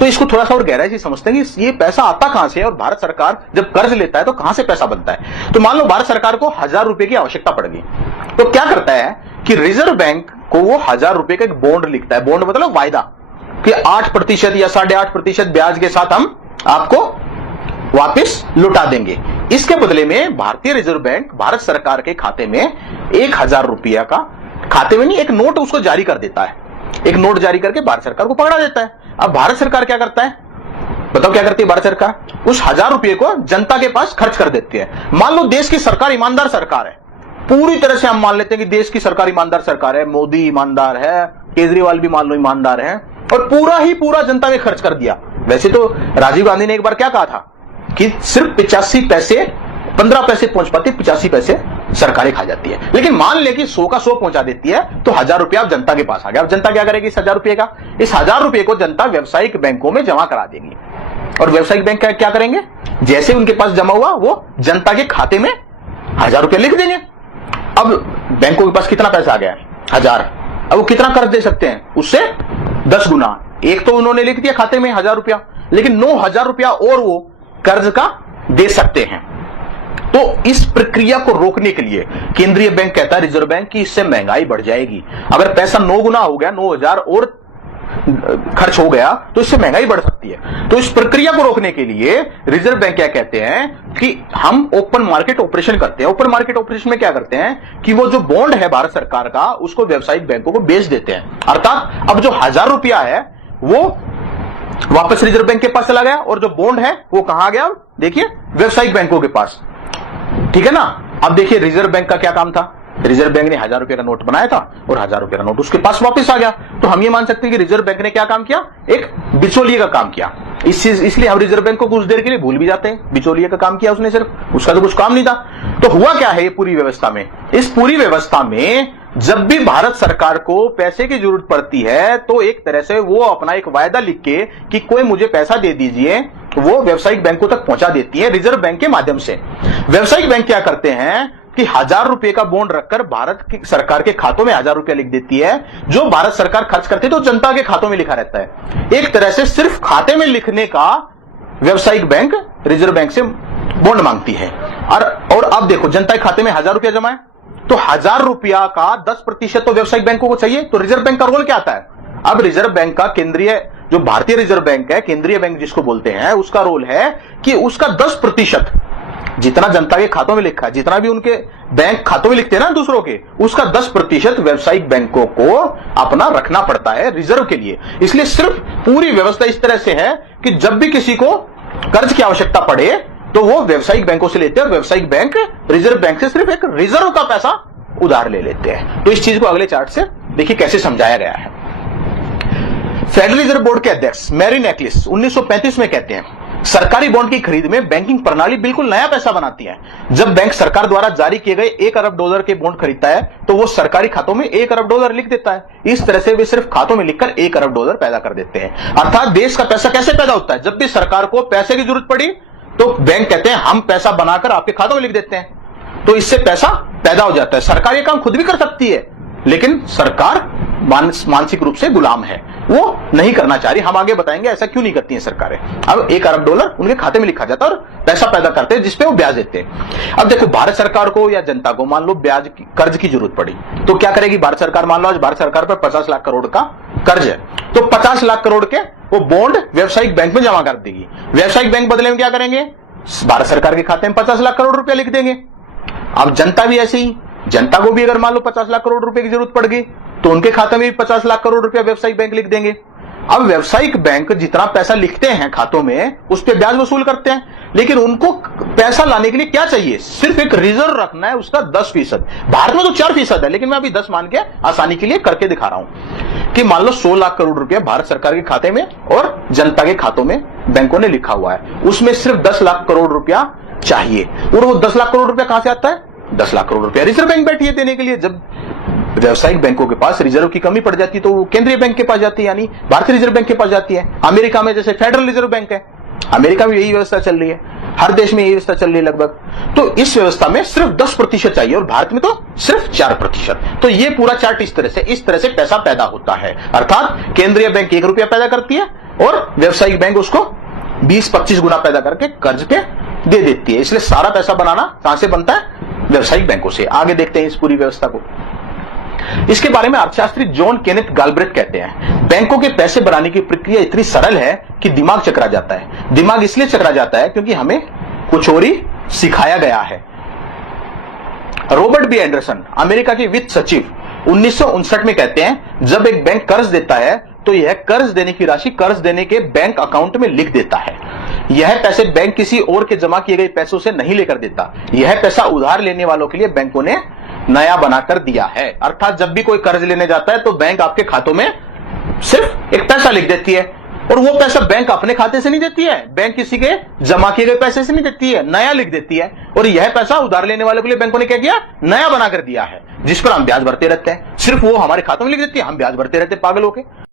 तो इसको थोड़ा सा और गहराई से समझते हैं कि ये पैसा आता कहां से है और भारत सरकार जब कर्ज लेता है तो कहां से पैसा बनता है। तो मान लो भारत सरकार को 1000 रुपए की आवश्यकता पड़ गई, तो क्या करता है कि रिजर्व बैंक को वो 1000 रुपए का एक बॉन्ड लिखता है। बॉन्ड मतलब वायदा कि 8% या 8.5% ब्याज के साथ हम आपको वापस लुटा देंगे। इसके बदले में भारतीय रिजर्व बैंक भारत सरकार के खाते में 1000 रुपया का, खाते में नहीं, एक नोट उसको जारी कर देता है। एक नोट जारी करके भारत सरकार को पकड़ा देता है। अब भारत सरकार क्या करता है, बताओ क्या करती है भारत सरकार? उस 1000 रुपये को जनता के पास खर्च कर देती है। मान लो देश की सरकार ईमानदार सरकार है, पूरी तरह से हम मान लेते हैं कि देश की सरकार ईमानदार सरकार है, मोदी ईमानदार है, केजरीवाल भी मान लो ईमानदार है, और पूरा ही पूरा जनता में खर्च कर दिया। वैसे तो राजीव गांधी ने एक बार क्या कहा था कि सिर्फ 85 पैसे, 15 पैसे पहुंच पाती, 85 पैसे सरकारें खा जाती है। लेकिन मान ले कि 100 का 100 पहुंचा देती है, तो 1000 रुपया अब जनता के पास आ गया। अब जनता क्या करेगी इस 1000 रुपये का? इस 1000 रुपये को जनता व्यावसायिक बैंकों में जमा करा देगी, और व्यावसायिक बैंक क्या करेंगे, जैसे उनके पास जमा हुआ वो जनता के खाते में 1000 रुपया लिख देंगे। अब बैंकों के पास कितना पैसा आ गया है? 1000। अब वो कितना कर्ज दे सकते हैं? उससे 10 गुना। एक तो उन्होंने लिख दिया खाते में 1000 रुपया, लेकिन 9000 रुपया और वो कर्ज का दे सकते हैं। तो इस प्रक्रिया को रोकने के लिए केंद्रीय बैंक कहता है रिजर्व बैंक की इससे महंगाई बढ़ जाएगी। अगर पैसा 9 गुना हो गया, 9000 और खर्च हो गया, तो इससे महंगाई बढ़ सकती है। तो इस प्रक्रिया को रोकने के लिए रिजर्व बैंक क्या कहते हैं कि हम ओपन मार्केट ऑपरेशन करते हैं। ओपन मार्केट ऑपरेशन में क्या करते हैं कि वो जो बॉन्ड है भारत सरकार का, उसको व्यावसायिक बैंकों को बेच देते हैं। अर्थात अब जो 1000 रुपया है वो वापस रिजर्व बैंक के पास चला गया, और जो बॉन्ड है वो कहां आ गया? देखिए व्यावसायिक बैंकों के पास। ठीक है ना। अब देखिए रिजर्व बैंक का क्या काम था, रिजर्व बैंक ने 1000 रुपए का नोट बनाया था और 1000 रुपए का नोट उसके पास वापस आ गया। तो हम ये मान सकते हैं कि रिजर्व बैंक ने क्या काम किया, एक बिचौलिए का काम किया। इसलिए हम रिजर्व बैंक को कुछ देर के लिए भूल भी जाते हैं, बिचौलिए का काम किया उसने, सिर्फ उसका तो कुछ काम नहीं था। तो हुआ क्या है ये पूरी व्यवस्था में? इस पूरी व्यवस्था में जब भी भारत सरकार को पैसे की जरूरत पड़ती है, तो एक तरह से वो अपना एक वायदा लिख के कि कोई मुझे पैसा दे दीजिए, वो व्यावसायिक बैंकों तक पहुंचा देती है रिजर्व बैंक के माध्यम से। व्यावसायिक बैंक क्या करते हैं कि 1000 रुपए का बॉन्ड रखकर भारत की सरकार के खातों में 1000 रुपया लिख देती है। जो भारत सरकार खर्च करती है तो जनता के खातों में लिखा रहता है। एक तरह से सिर्फ खाते में लिखने का व्यावसायिक बैंक रिजर्व बैंक से बॉन्ड मांगती है। और अब देखो जनता के खाते में 1000 रुपया जमा है, तो 1000 रुपया का 10% तो व्यावसायिक बैंकों को चाहिए। तो रिजर्व बैंक का रोल क्या आता है? अब रिजर्व बैंक का केंद्रीय, जो भारतीय रिजर्व बैंक है, केंद्रीय बैंक जिसको बोलते हैं, उसका रोल है कि उसका 10% जितना जनता के खातों में लिखा है, जितना भी उनके बैंक खातों में लिखते हैं ना दूसरों के, उसका 10% व्यावसायिक बैंकों को अपना रखना पड़ता है रिजर्व के लिए। इसलिए सिर्फ पूरी व्यवस्था इस तरह से है कि जब भी किसी को कर्ज की आवश्यकता पड़े तो वो व्यावसायिक बैंकों से लेते हैं, और व्यावसायिक बैंक रिजर्व बैंक से सिर्फ एक रिजर्व का पैसा उधार ले लेते हैं। तो इस चीज को अगले चार्ट से देखिए कैसे समझाया गया है। फेडरल रिजर्व बोर्ड के अध्यक्ष मैरिन एक्लिस 1935 में कहते हैं सरकारी बॉन्ड की खरीद में बैंकिंग प्रणाली बिल्कुल नया पैसा बनाती है। जब बैंक सरकार द्वारा जारी किए गए $1 अरब के बॉन्ड खरीदता है तो वो सरकारी खातों में $1 अरब लिख देता है। इस तरह से वे सिर्फ खातों में लिखकर $1 अरब पैदा कर देते हैं। अर्थात देश का पैसा कैसे पैदा होता है? जब भी सरकार को पैसे की जरूरत पड़ी तो बैंक कहते हैं हम पैसा बनाकर आपके खातों में लिख देते हैं, तो इससे पैसा पैदा हो जाता है। सरकार ये काम खुद भी कर सकती है, लेकिन सरकार मानसिक रूप से गुलाम है, वो नहीं करना चाह रही। हम आगे बताएंगे ऐसा क्यों नहीं करती हैं सरकारें। अब $1 अरब उनके खाते में लिखा जाता है और पैसा पैदा करते हैं जिसपे वो ब्याज देते हैं। अब देखो भारत सरकार को या जनता को मान लो कर्ज की जरूरत पड़ी तो क्या करेगी भारत सरकार? मान लो आज भारत सरकार पर 50 लाख करोड़ का कर्ज है, तो 50 लाख करोड़ के वो बॉन्ड व्यावसायिक बैंक में जमा कर देगी। व्यावसायिक बैंक बदले में क्या करेंगे? भारत सरकार के खाते में 50 लाख करोड़ रुपया लिख देंगे। अब जनता भी ऐसे ही, जनता को भी अगर मान लो 50 लाख करोड़ रुपए की जरूरत पड़ गई तो उनके खाते में भी 50 लाख करोड़ रुपया व्यावसायिक बैंक लिख देंगे। अब व्यावसायिक बैंक जितना पैसा लिखते हैं खातों में उस पर ब्याज वसूल करते हैं, लेकिन उनको पैसा लाने के लिए क्या चाहिए? सिर्फ एक रिजर्व रखना है उसका 10%। भारत में तो 4% है, लेकिन मैं अभी 10 मान के आसानी के लिए करके दिखा रहा हूं कि मान लो 100 लाख करोड़ रुपया भारत सरकार के खाते में और जनता के खातों में बैंकों ने लिखा हुआ है, उसमें सिर्फ 10 लाख करोड़ रुपया चाहिए। और वो 10 लाख करोड़ रुपया कहां से आता है? 10 लाख करोड़ रुपया रिजर्व बैंक बैठी है देने के लिए। जब व्यावसायिक बैंकों के पास रिजर्व की कमी पड़ जाती है तो वो केंद्रीय बैंक के पास जाती है, यानी भारतीय रिजर्व बैंक के पास जाती है। अमेरिका में जैसे फेडरल रिजर्व बैंक है, अमेरिका में यही व्यवस्था चल रही है, हर देश में यही व्यवस्था चल रही है लगभग। तो इस व्यवस्था में सिर्फ 10% चाहिए और भारत में तो सिर्फ 4%। तो ये पूरा चार्ट इस तरह से पैसा पैदा होता है। अर्थात केंद्रीय बैंक $1 पैदा करती है, और व्यवसायिक बैंक उसको 20-25 गुना पैदा करके कर्ज के दे देती है। इसलिए सारा पैसा बनाना कहां से बनता है? व्यवसायिक बैंकों से। आगे देखते हैं इस पूरी व्यवस्था को। इसके बारे में अर्थशास्त्री जॉन केनेथ गालब्रेथ कहते हैं, बैंकों के पैसे बनाने की प्रक्रिया इतनी सरल है कि दिमाग चकरा जाता है। दिमाग इसलिए चकरा जाता है क्योंकि हमें कुछ और ही सिखाया गया है। रॉबर्ट बी एंडरसन, अमेरिका के वित्त सचिव, 1959 में कहते हैं, जब एक बैंक कर्ज देता है तो यह कर्ज देने की राशि कर्ज देने के बैंक अकाउंट में लिख देता है। यह पैसे बैंक किसी और के जमा किए गए पैसों से नहीं लेकर देता। यह पैसा उधार लेने वालों के लिए बैंकों ने नया बनाकर दिया है। अर्थात जब भी कोई कर्ज लेने जाता है तो बैंक आपके खातों में सिर्फ एक पैसा लिख देती है, और वो पैसा बैंक अपने खाते से नहीं देती है, बैंक किसी के जमा किए गए पैसे से नहीं देती है, नया लिख देती है। और यह पैसा उधार लेने वालों के लिए बैंकों ने क्या किया? नया बनाकर दिया है, जिस पर हम ब्याज भरते रहते हैं। सिर्फ वो हमारे खातों में लिख देती है, हम ब्याज भरते रहते हैं पागल होके।